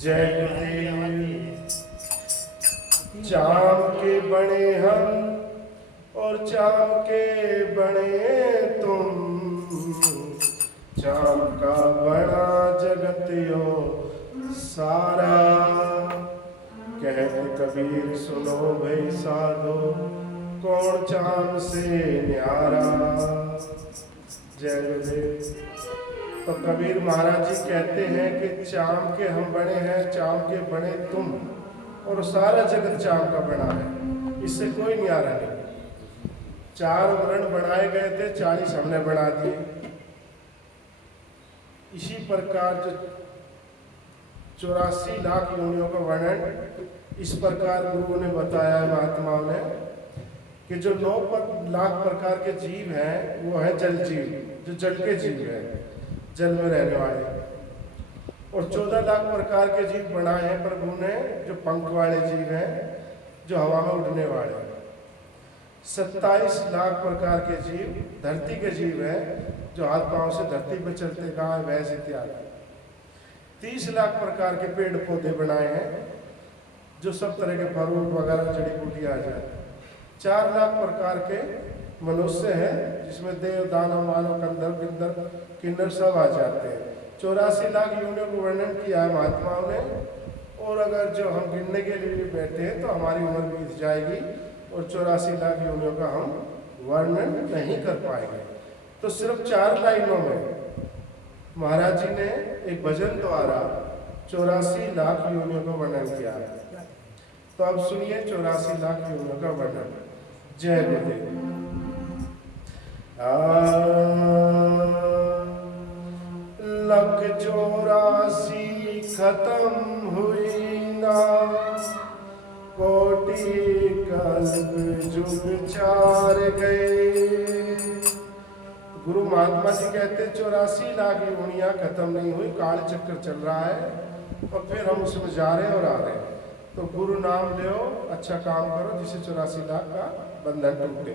जय गुरुदेव। चाम के बने हम और चाम के बने तुम, चाम का बड़ा जगत यो सारा। कहत कबीर सुनो भाई साधो, कौन चाम से न्यारा। जय गुरुदेव। तो कबीर महाराज जी कहते हैं कि चाम के हम बने हैं, चाम के बने तुम, और सारा जगत चाम का बना है, इससे कोई न्यारा नहीं। 4 वर्ण बनाए गए थे, 40 हमने बना दिए। इसी प्रकार जो 84 लाख योनियों का वर्णन इस प्रकार गुरुओं ने बताया है, महात्माओं ने, कि जो 9 लाख प्रकार के जीव हैं वो है जल जीव, जो जल के जीव हैं, जल में रहने वाले। और 14 लाख प्रकार के जीव बनाए हैं प्रभु ने, जो पंख वाले जीव हैं, जो हवा में उड़ने वाले हैं। 27 लाख प्रकार के जीव धरती के जीव हैं, जो हाथ पांव से धरती पर चलते, गाय भैंस इत्यादि। 30 लाख प्रकार के पेड़ पौधे बनाए हैं, जो सब तरह के फ्रूट वगैरह जड़ी बूटियाँ आ जाती हैं। 4 लाख प्रकार के मनुष्य हैं, जिसमें देव दानव मानव गंधर्व गिंधर्व किन्नर सब आ जाते हैं। 84 लाख योनियों को वर्णन किया है महात्माओं ने। और अगर जो हम गिनने के लिए बैठे हैं तो हमारी उम्र बीत जाएगी और 84 लाख योनियों का हम वर्णन नहीं कर पाएंगे। तो सिर्फ 4 लाइनों में महाराज जी ने एक भजन द्वारा 84 लाख योनियों का वर्णन किया है। तो अब सुनिए 84 लाख योनियों का वर्णन। जय गुरुदेव। लख 84 खत्म हुई ना, कोटि कल्प जुग 4 गए। गुरु महात्मा जी कहते 84 लाख योनियां खत्म नहीं हुई, काल चक्कर चल रहा है और फिर हम उसमें जा रहे और आ रहे हैं। तो गुरु नाम लो, अच्छा काम करो, जिससे 84 लाख का बंधन टूटे।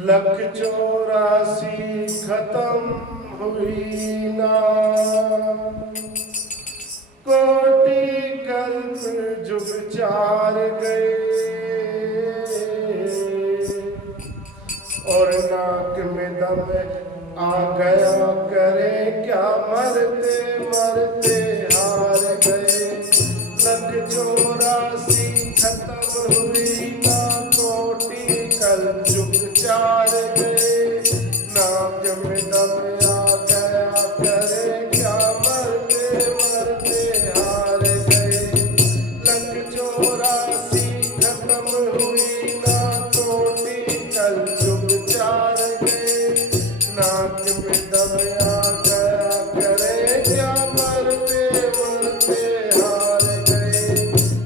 लख 84 खत्म हुई ना, कोटि कल्प जुग 4 गए। और नाक में दम आ गया, करे क्या, मरते मरते हार गए। लख 84 खत्म हुई ना, कोटि कल्प जुग 4 गए। नाक में दम आ गया, करे क्या, मरते मरते हार गए। लख 84 खत्म हुई ना, कोटि कल्प जुग 4 गए। नाक में दम आ गया, करे क्या, मरते मरते हार गए।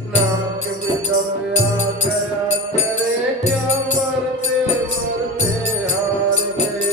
नाक में दम आ गया, करे क्या, मरते मरते हार गए।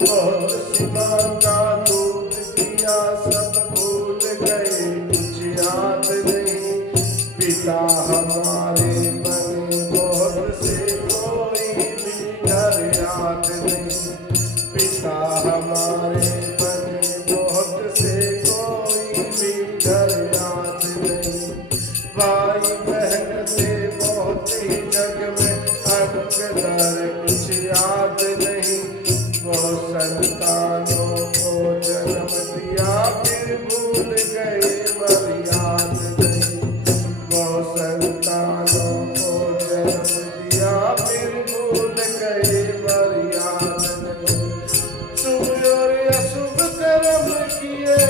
बहुत सिवा का दूध दिया, सब भूल गए, कुछ याद नहीं। पिता हमारे बने बहुत से, कोई भी घर याद नहीं। पिता हमारे बने बहुत से, कोई भी घर याद नहीं। भाई बहन थे बहुत ही जग में, अंकदर कुछ याद नहीं। वो संतानों को जन्म दिया, फिर भूल गए मर याद नहीं। वो संतानों को जन्म दिया, फिर भूल गए मर याद नहीं। शुभ और अशुभ कर्म किए,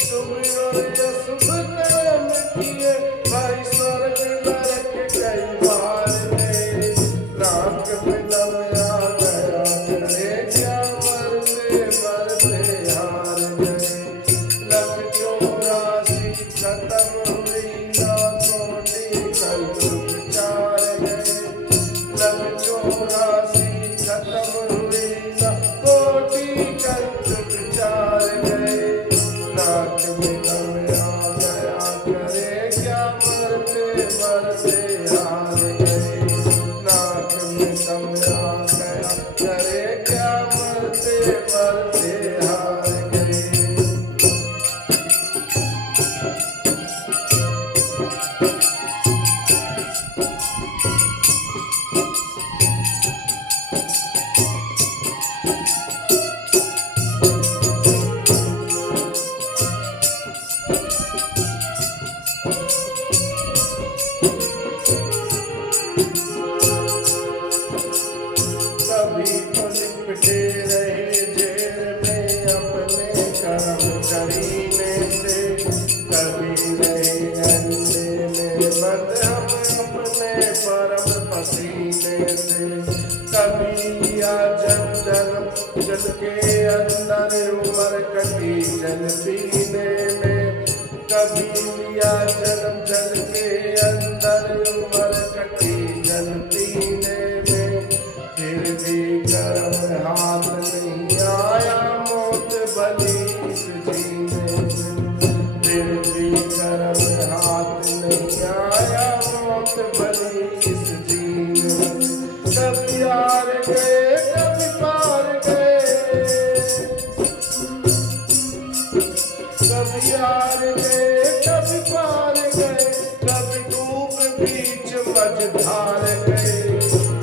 शुभ और अशुभ कर्म किए, भाई स्वर्ग नरक कई बार गए। नाक में दम आ गया, करे क्या, गया, करे क्या मरते मरते हार गए। कभी तो लिपटे रहे जेल में अपने कर्म करीने से, कभी रहे अंडे में बंद हम अपने परम पसीने से। कभी लिया जल जल जल के अंदर उम्र कटी जल पीने में, कभी लिया जन्म जल के अंदर उम्र कटी जल पीने में। फिर भी कर्म हाथ नहीं आया मौत भली इस जीने में, फिर भी कर्म हाथ नहीं आया मौत भली इस जीने में। कभी हार गए कभी पार गए, कभी हार गए कभी पार गए, कभी डूब बीच मझधार गए।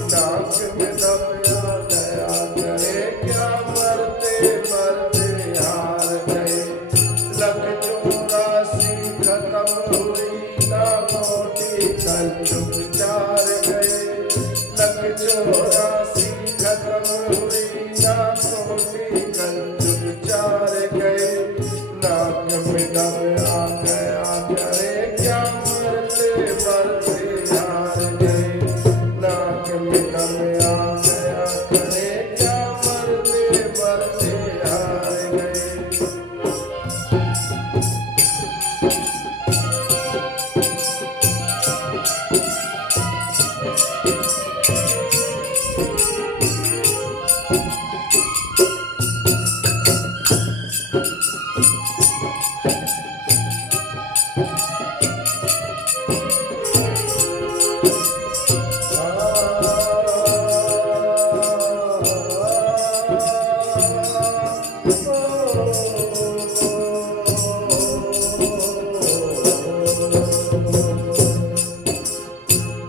नाक में दम आ गया, करे क्या मरते मरते हार गए। लख 84 खत्म हुई ना लौटी कल चुप चार गए। लख 84 खत्म हुई ना लौटी कल चुप चार गए। नाक में दम आ गया, करे क्या मरते मरते हार गए। नाक में दम आ गया, करे क्या मरते मरते हार गए।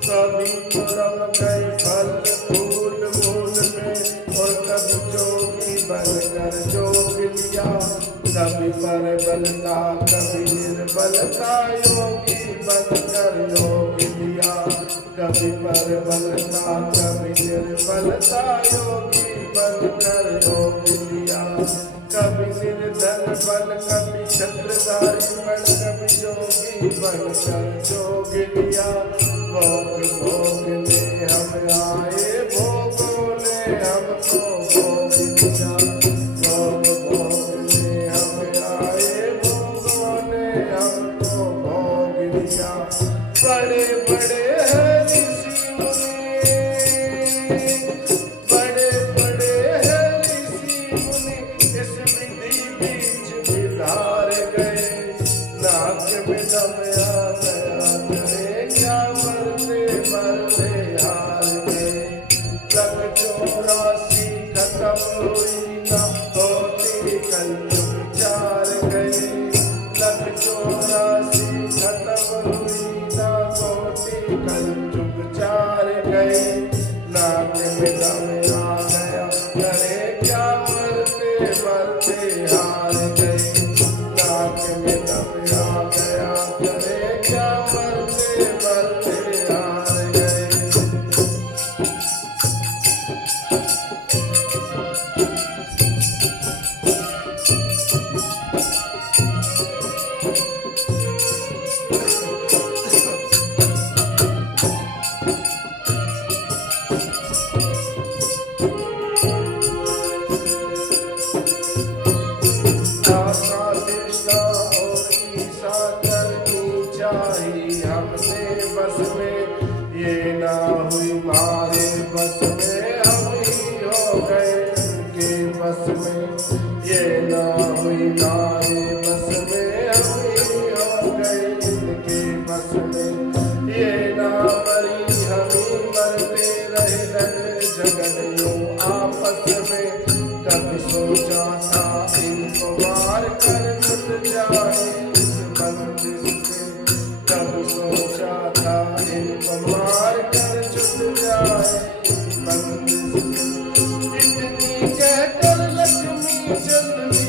कभी तो रम गई फल फूल मूल में, और कभी जोगी बनकर जोग लिया। कभी परबलता कभी निर्बलता योगी बनकर योग लिया। कभी परबलता कभी निर्बलता योगी बनकर योग लिया। कभी निर्धन बन कभी छत्रधारी बन, कभी जोगी बनकर जोग लिया। भोग भोगने हम आए, भोगों ने हमको भोग लिया। भोग भोगने हम आए, भोगों ने हमको भोग लिया। बड़े बड़े हैं ऋषि मुनि, बड़े बड़े हैं ऋषि मुनि, इस विधि बीच बिधार गए। नाक में दम आ गया, करे क्या मरते मरते हार गए। लख 84 खत्म हुई ना होती कल चुप चार गए। लख 84 खत्म हुई ना होती कल चुप चार गए। नाक में दम आ गया, करे क्या मरते मरते हार गए। नाक में दम आ गया, करे क्या मरते मरते हार गए। कब सोचा था इनको मार कर छुट जाए इस बंदिश से, कब सोचा था इनको मार कर छुट जाए इस बंदिश से। इतनी कहकर लक्ष्मी चंद्री,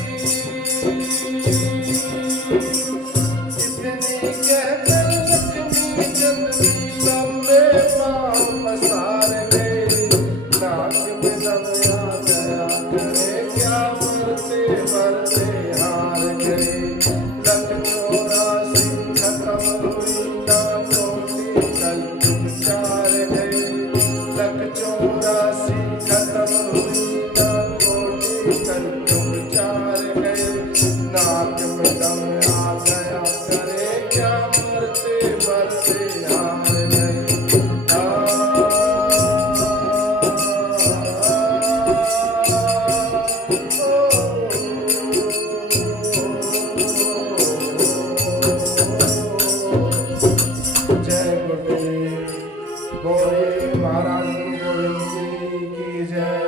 इतनी कहकर लक्ष्मी चंद्री लंबे पाँव पसार गई, नाक में दम आ गया करे क्या मरते मरते हार गए। लख 84 खत्म हुई ना कोटी कल तुम चार गए, लख 84 खत्म हुई ना कोटी कल तुम चार गए। नाक में दम आ गया करे क्या मरते मरते हार गए। जय गुरुदेव, बोले महाराज